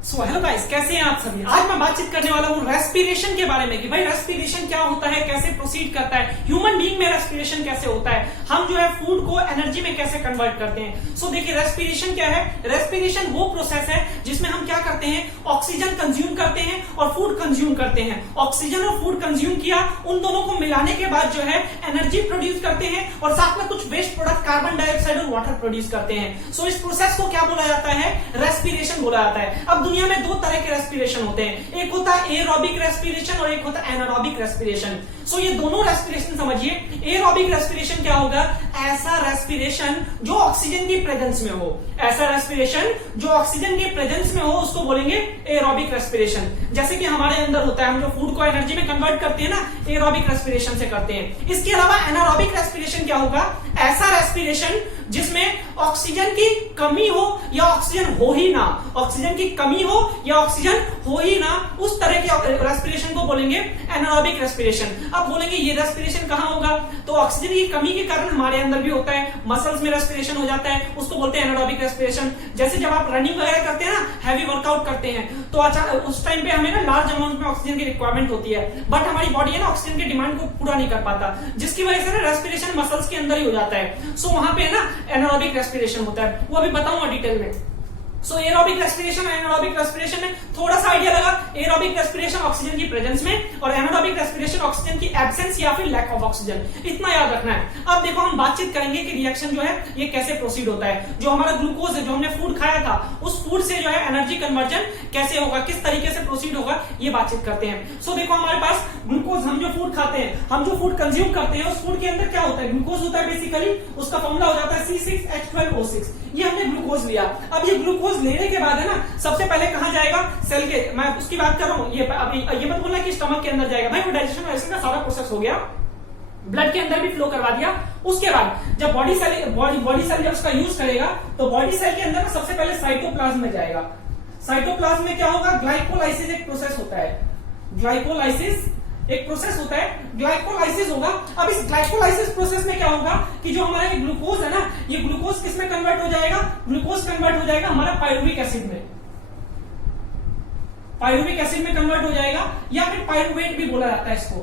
So hello guys, कैसे हैं आप सभी। आज मैं बातचीत करने वाला हूँ रेस्पिरेशन के बारे में कि भाई रेस्पिरेशन क्या होता है, कैसे प्रोसीड करता है, ह्यूमन बीइंग में रेस्पिरेशन कैसे होता है, हम जो है फूड को एनर्जी में कैसे कन्वर्ट करते हैं। सो देखिए रेस्पिरेशन क्या है। रेस्पिरेशन वो प्रोसेस है जिसमें हम क्या करते हैं, ऑक्सीजन कंज्यूम करते हैं और फूड कंज्यूम करते हैं। ऑक्सीजन और फूड कंज्यूम किया, उन दोनों को मिलाने के बाद जो है एनर्जी प्रोड्यूस करते हैं और साथ में कुछ वेस्ट प्रोडक्ट कार्बन डाइऑक्साइड और वाटर प्रोड्यूस करते हैं। सो इस प्रोसेस को क्या बोला जाता है, रेस्पिरेशन बोला जाता है। अब दुनिया में दो तरह के रेस्पिरेशन होते हैं, एक होता है एरोबिक रेस्पिरेशन और एक होता है एनारोबिक रेस्पिरेशन। सो ये दोनों रेस्पिरेशन समझिए। एरोबिक रेस्पिरेशन क्या होगा, ऐसा रेस्पिरेशन जो ऑक्सीजन की प्रेजेंस में हो, ऐसा रेस्पिरेशन जो ऑक्सीजन की प्रेजेंस में हो उसको बोलेंगे एरोबिक रेस्पिरेशन। जैसे कि हमारे अंदर होता है, हम जो फूड को एनर्जी में कन्वर्ट करते हैं ना, एरोबिक रेस्पिरेशन से करते हैं। इसके अलावा एनारोबिक रेस्पिरेशन क्या होगा, ऐसा रेस्पिरेशन जिसमें ऑक्सीजन की कमी हो या ऑक्सीजन हो ही ना, ऑक्सीजन की कमी हो या ऑक्सीजन हो ही ना, उस तरह के रेस्पिरेशन को बोलेंगे एनारोबिक रेस्पिरेशन। अब बोलेंगे ये रेस्पिरेशन कहां होगा, तो ऑक्सीजन की कमी के कारण हमारे अंदर भी होता है, मसल्स में रेस्पिरेशन हो जाता है, उसको बोलते हैं एनारोबिक रेस्पिरेशन। जैसे जब आप रनिंग वगैरह करते हैं ना, हैवी वर्कआउट करते हैं, तो अचानक उस टाइम पे हमें ना लार्ज अमाउंट में ऑक्सीजन की रिक्वायरमेंट होती है, बट हमारी बॉडी है ना ऑक्सीजन की डिमांड को पूरा नहीं कर पाता, जिसकी वजह से ना रेस्पिरेशन मसल्स के अंदर ही हो जाता है। सो वहां पे है ना एनारोबिक रेस्पिरेशन होता है, वो अभी बताऊंगा डिटेल में। सो एरोबिक रेस्पिरेशन और एनारोबिक रेस्पिरेशन में थोड़ा सा आइडिया लगा। एरोबिक रेस्पिरेशन ऑक्सीजन की प्रेजेंस में और एनारोबिक रेस्पिरेशन ऑक्सीजन की एब्सेंस या फिर लैक ऑफ ऑक्सीजन, इतना याद रखना है। अब देखो हम बातचीत करेंगे कि रिएक्शन जो है ये कैसे प्रोसीड होता है। जो हमारा ग्लूकोज है, जो हमने फूड खाया था, उस फूड से जो है एनर्जी कन्वर्जन कैसे होगा, किस तरीके से प्रोसीड होगा, ये बातचीत करते हैं। सो देखो हमारे पास ग्लूकोज, हम जो फूड खाते हैं, हम जो फूड कंज्यूम करते हैं, उस फूड के अंदर क्या होता है, ग्लूकोज होता है बेसिकली। उसका फॉर्मूला हो जाता है C6H12O6। ये हमने ग्लूकोज लिया। अब ये ग्लूकोज लेने के बाद है ना, सबसे पहले कहां जाएगा, सेल के, मैं उसकी बात कर रहा हूं। ये मत बोलना कि स्टमक के अंदर जाएगा, भाई वो डाइजेशन का सारा प्रोसेस हो गया, ब्लड के अंदर भी फ्लो करवा दिया। उसके बाद जब बॉडी सेल जब उसका यूज करेगा, तो बॉडी सेल के अंदर सबसे पहले साइटोप्लाज्म में जाएगा। साइटोप्लाज्म में क्या होगा, ग्लाइकोलाइसिस एक प्रोसेस होता है, ग्लाइकोलाइसिस एक प्रोसेस होता है, ग्लाइकोलाइसिस होगा। अब इस ग्लाइकोलाइसिस प्रोसेस में क्या होगा कि जो हमारा ग्लूकोज है ना, ये ग्लूकोज किस में कन्वर्ट हो जाएगा, ग्लूकोज कन्वर्ट हो जाएगा हमारा पायरुविक एसिड में, पायरुविक एसिड में कन्वर्ट हो जाएगा, या फिर पायरुवेट भी बोला जाता है इसको।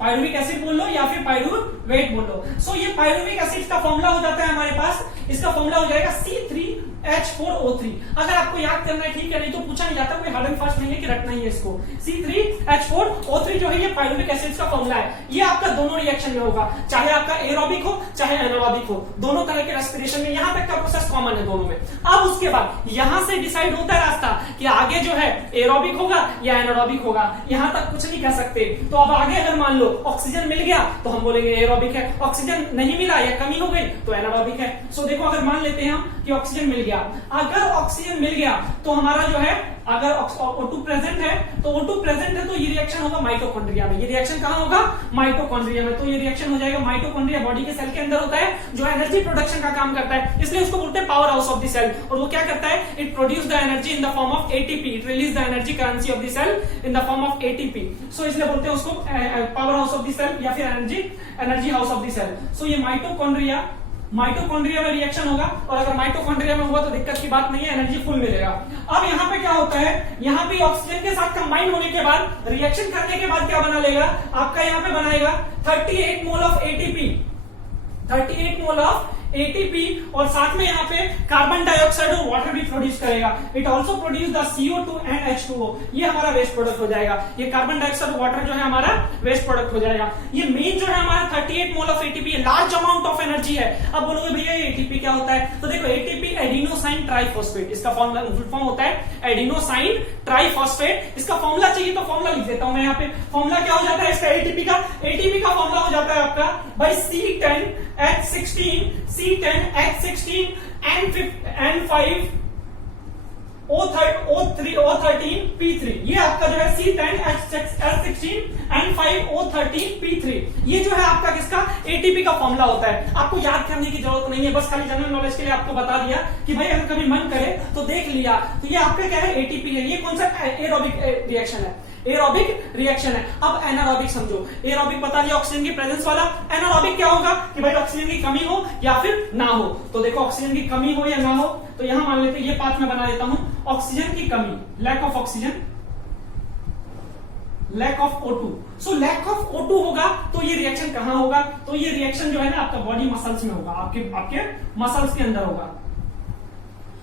पायरुविक एसिड बोल लो या फिर पायरुवेट बोल लो। सो ये पायरुविक एसिड का फॉर्मूला हो जाता है हमारे पास, इसका फॉर्मूला हो जाएगा C3H4O3। अगर आपको याद करना है ठीक है, नहीं तो पूछा नहीं जाता, कोई हार्ड एंड फास्ट नहीं है कि रटना ही है इसको। C3H4O3 जो है ये पायरुविक एसिड का फॉर्मूला है। ये आपका दोनों रिएक्शन में होगा, चाहे आपका एरोबिक हो चाहे एनारोबिक हो, दोनों तरह के रेस्पिरेशन में यहां तक का प्रोसेस कॉमन है दोनों में। अब उसके बाद यहां से डिसाइड होता है रास्ता कि आगे जो है एरोबिक होगा या एनारोबिक होगा, यहां तक कुछ नहीं कह सकते। तो अब आगे अगर मान लो ऑक्सीजन मिल गया तो हम बोलेंगे एरोबिक है, ऑक्सीजन नहीं मिला या कमी हो गई तो एनारोबिक है। सो देखो अगर मान लेते हैं हम कि ऑक्सीजन मिल गया, अगर ऑक्सीजन मिल गया तो हमारा जो है, अगर O2 प्रेजेंट है तो O2 प्रेजेंट है तो ये रिएक्शन होगा माइटोकॉन्ड्रिया में। ये रिएक्शन कहां होगा, माइटोकॉन्ड्रिया में। तो ये रिएक्शन हो जाएगा माइटोकॉन्ड्रिया, बॉडी के सेल के अंदर होता है, जो एनर्जी प्रोडक्शन का काम करता है, इसलिए उसको बोलते हैं power house of the cell. और वो क्या करता है, it produce the energy in the form of ATP, it release the energy currency of the cell in the form of ATP। So इसलिए बोलते हैं उसको power house of the cell या फिर energy house of the cell. So ये mitochondria में reaction होगा, और अगर माइटोकॉन्ड्रिया में हुआ तो दिक्कत की बात नहीं है, एनर्जी फुल मिलेगा। अब यहाँ पे क्या होता है, यहाँ पे ऑक्सीजन के साथ कंबाइन होने के बाद, रिएक्शन करने के बाद क्या बना लेगा, आपका यहाँ पे बनाएगा 38 mole of ATP, 38 mole of ATP, और साथ में यहाँ पे कार्बन डाइऑक्साइड और वाटर भी प्रोड्यूस करेगा। It also produce the CO2 and H2O। ये हमारा वेस्ट प्रोडक्ट हो जाएगा, ये कार्बन डाइऑक्साइड और वाटर जो है हमारा वेस्ट प्रोडक्ट हो जाएगा। ये मेन जो है हमारा 38 mole of ATP, large amount of energy है। अब बोलोगे भैया ये ATP क्या होता है, तो देखो ATP एडिनोसाइन ट्राइफॉस्फेट, इसका फुल फॉर्म होता है एडिनोसाइन ट्राइफॉस्फेट। इसका फॉर्मूला चाहिए तो फॉर्मूला लिख देता हूं मैं यहाँ पे। फॉर्मूला क्या हो जाता है इसका, ATP का फॉर्मूला हो जाता है आपका भाई C10H16 N5 O13P3। ये आपका जो है C10H16 N5O13P3, ये जो है आपका किसका, ATP का फॉर्मूला होता है। आपको याद करने की जरूरत नहीं है, बस खाली जनरल नॉलेज के लिए आपको बता दिया कि भाई अगर कभी मन करे तो देख लिया। तो ये आपका क्या है, ATP है। ये कौन सा एरोबिक रिएक्शन है, एरोबिक रिएक्शन है। अब एनारोबिक समझो, एरोबिक बता दिया ऑक्सीजन की प्रेजेंस वाला। एनारोबिक क्या होगा कि भाई ऑक्सीजन की कमी हो या फिर ना हो। तो देखो ऑक्सीजन की कमी हो या ना हो, तो यहां मान लेते हैं ये पाथ में बना देता हूं, ऑक्सीजन की कमी, lack of oxygen, lack of O2। So lack of O2 होगा तो ये रिएक्शन कहां होगा? तो ये रिएक्शन जो है ना आपका बॉडी मसल्स में होगा, आपके मसल्स के अंदर होगा।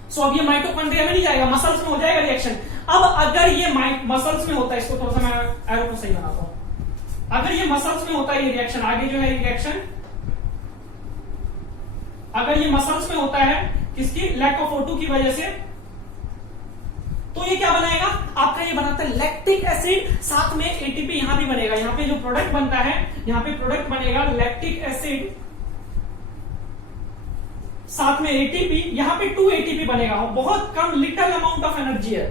सो अब ये माइटोकॉन्ड्रिया में नहीं जाएगा, मसल्स में हो जाएगा रिएक्शन। अब अगर ये मसल्स में होता है, इसको थोड़ा सा मैं एरो को सही बनाता हूं, अगर ये मसल्स में होता है ये रिएक्शन, आगे जो है रिएक्शन अगर ये मसल्स में होता है किसकी? लैक ऑफ O2 की वजह से, तो ये क्या बनाएगा आपका? ये बनाता है लैक्टिक एसिड, साथ में एटीपी यहां भी बनेगा। यहां पे जो प्रोडक्ट बनता है, यहां पे प्रोडक्ट बनेगा लैक्टिक एसिड, साथ में एटीपी, यहां पे 2 एटीपी बनेगा। बहुत कम, लिटिल अमाउंट ऑफ एनर्जी है,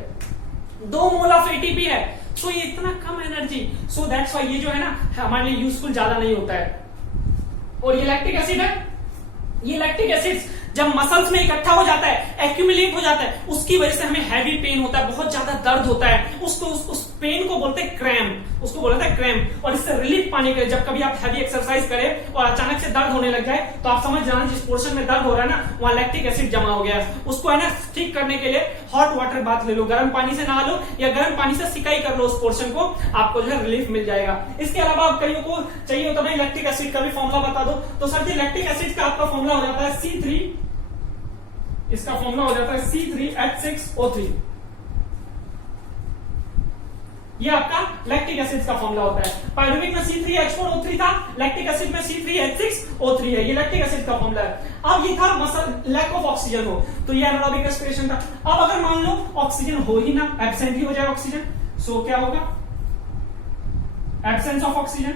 2 मोल ऑफ एटीपी है। तो ये इतना कम एनर्जी, सो दैट्स व्हाई ये जो है ना हमारे लिए यूजफुल ज्यादा नहीं होता है। और ये लैक्टिक एसिड है, ये लैक्टिक एसिड जब मसल्स में इकट्ठा हो जाता है, एक्यूमुलेट हो जाता है, उसकी वजह से हमें हैवी पेन होता है, बहुत ज्यादा दर्द होता है। उसको उस पेन को बोलते हैं क्रैम्प, उसको बोलते हैं क्रैम्प। और इससे रिलीफ पाने के लिए जब कभी आप हैवी एक्सरसाइज करें और अचानक से दर्द होने लग जाए, तो आप समझ जाना जिस पोर्शन में दर्द हो रहा है ना वहां लैक्टिक एसिड जमा हो गया है। उसको है ना ठीक करने के लिए हॉट वाटर बाथ ले लो, गर्म पानी से नहा लो या गर्म पानी से सिकाई कर लो उस पोर्शन को, आपको जो है रिलीफ मिल जाएगा। इसके अलावा आप कईयों को चाहिए होता है लैक्टिक एसिड का भी फॉर्मुला बता दो, तो सर जी लैक्टिक एसिड का आपका फॉर्मुला हो जाता है C3, इसका फॉर्मूला हो जाता है C3H6O3। ये आपका लैक्टिक एसिड का फॉर्मूला होता है। पायरुविक में C3H4O3 था, लैक्टिक एसिड में C3H6O3 है। ये लैक्टिक एसिड का फॉर्मूला है। अब ये था मसल लैक ऑफ ऑक्सीजन हो, तो ये एनारोबिक रेस्पिरेशन था। अब अगर मान लो ऑक्सीजन हो ही ना, एब्सेंट ही हो जाए ऑक्सीजन, सो क्या होगा? Absence of oxygen.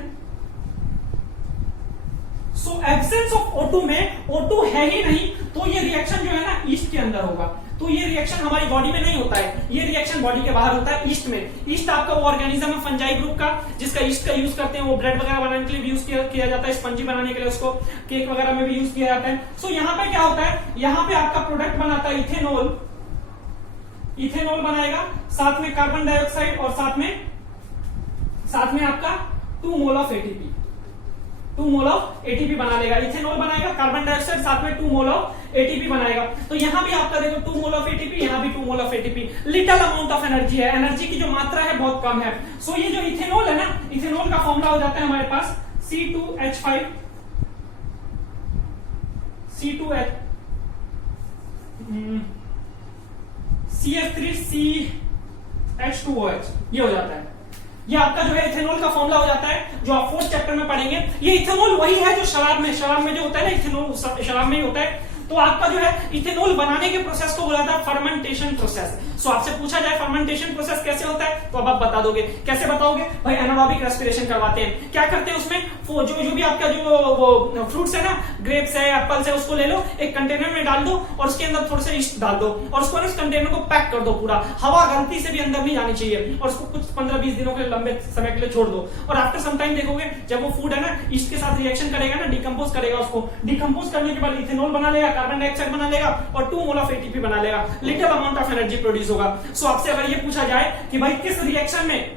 So absence of O2 में O2 है ही नहीं, तो ये रिएक्शन जो है ना ईस्ट के अंदर होगा। तो ये रिएक्शन हमारी बॉडी में नहीं होता है, ये रिएक्शन बॉडी के बाहर होता है ईस्ट में। ईस्ट आपका वो ऑर्गेनिज्म है फंजाई ग्रुप का, जिसका ईस्ट का यूज करते हैं, वो ब्रेड वगैरह बनाने के लिए भी यूज किया जाता है, स्पंजी बनाने के लिए, उसको केक वगैरह में भी यूज किया जाता है। सो यहाँ पे क्या होता है, यहाँ पे आपका प्रोडक्ट बनाता है इथेनॉल, इथेनॉल बनाएगा, साथ में कार्बन डाइऑक्साइड और साथ में आपका 2 mole of ATP, 2 mole of ATP बना लेगा। इथेनॉल बनाएगा, कार्बन डाइऑक्साइड, साथ में 2 मोल ऑफ एटीपी बनाएगा। तो यहां भी आपका देखो 2 मोल ऑफ एटीपी, यहां भी 2 mole of ATP. Little amount of energy है, एनर्जी की जो मात्रा है बहुत कम है। सो ये जो इथेनॉल है ना, इथेनॉल का फॉर्मूला हो जाता है हमारे पास C2H5, C2H CH3CH2OH, ये हो जाता है। ये आपका जो है इथेनॉल का फॉर्मूला हो जाता है, जो आप 4th चैप्टर में पढ़ेंगे। ये इथेनॉल वही है जो शराब में जो होता है ना, इथेनॉल शराब में ही होता है। तो आपका जो है इथेनॉल बनाने के प्रोसेस को बोला जाता है फर्मेंटेशन प्रोसेस। सो आपसे पूछा जाए फर्मेंटेशन प्रोसेस कैसे होता है, तो अब आप बता दोगे। कैसे बताओगे भाई? एनारोबिक रेस्पिरेशन करवाते हैं। क्या करते हैं उसमें, जो भी आपका जो फ्रूट्स है ना, ग्रेप्स है, एप्पल्स है, उसको ले लो, एक कंटेनर में डाल दो और उसके अंदर थोड़े से ईस्ट डाल दो और उसको उस कंटेनर को पैक कर दो पूरा, हवा गलती से भी अंदर नहीं जानी चाहिए, और उसको कुछ 15-20 दिनों के लंबे समय के लिए छोड़ दो। और आफ्टर सम टाइम देखोगे जब वो फूड है ना ईस्ट के साथ रिएक्शन करेगा ना, डिकम्पोज करेगा, उसको डिकम्पोज करने के बाद इथेनॉल बना लेगा, कार्बन डाइऑक्साइड बना लेगा और 2 मोल ऑफ एटीपी बना लेगा। Little amount of energy produce होगा। सो आपसे अगर ये पूछा जाए कि भाई किस रिएक्शन में,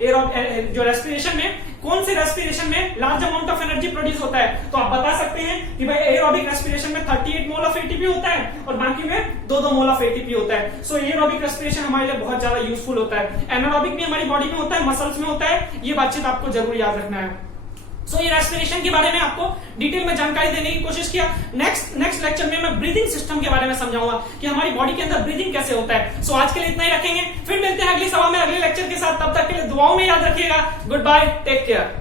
जो रेस्पिरेशन में, कौन से रेस्पिरेशन में large amount of energy produce होता है, तो आप बता सकते हैं कि भाई एरोबिक रेस्पिरेशन में 38 मोल ऑफ एटीपी होता है और बाकी में 2-2 मोल ऑफ एटीपी होता है। सो एरोबिक रेस्पिरेशन हमारे लिए बहुत ज्यादा यूजफुल होता है। एनारोबिक भी हमारी बॉडी में होता है, मसल्स में होता है, ये बातचीत आपको जरूर याद रखना है। सो ये रेस्पिरेशन के बारे में आपको डिटेल में जानकारी देने की कोशिश किया। नेक्स्ट लेक्चर में मैं ब्रीदिंग सिस्टम के बारे में समझाऊंगा कि हमारी बॉडी के अंदर ब्रीदिंग कैसे होता है। सो आज के लिए इतना ही रखेंगे, फिर मिलते हैं अगली सभा में अगले लेक्चर के साथ। तब तक के लिए दुआओं में याद रखिएगा। Goodbye, take care.